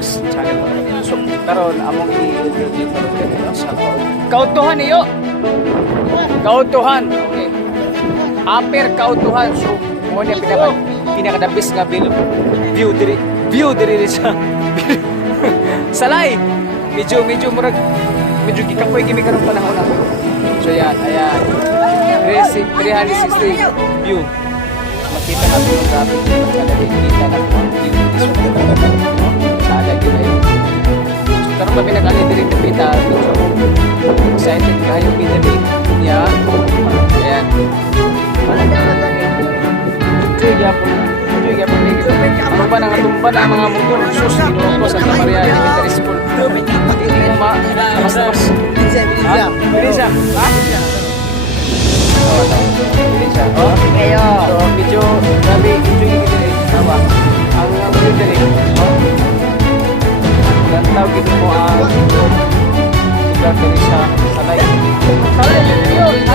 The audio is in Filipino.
Vlogs channel mo. So, karon among i-review karon dito sa Kautuhan niyo. Kautuhan. Okay. Upper Kautuhan. So, mo niya pinaka the best nga view diri sa Salay. Medyo murag medyo gikapoy gimi karon panahon na. So yan, ayan. 360 view. Makita natin yung traffic dito. Kita natin ang view. Sana yun na yun. So, karoon kami nag-alin din rin kita. Excited kayo pinali. Yan. Ayan. Ano ba nang tumba na mga motor? Sus, ginawa ko Santa Maria Elementary School. Hindi mo mas. Ha? Bilisya. Ha? Bilisya. Oh, kayo. So, medyo grabe, medyo gigit rin. Tama. Ang mga dali. Lantaw gito mo ang lugar dali sa Salay. Salay, yun.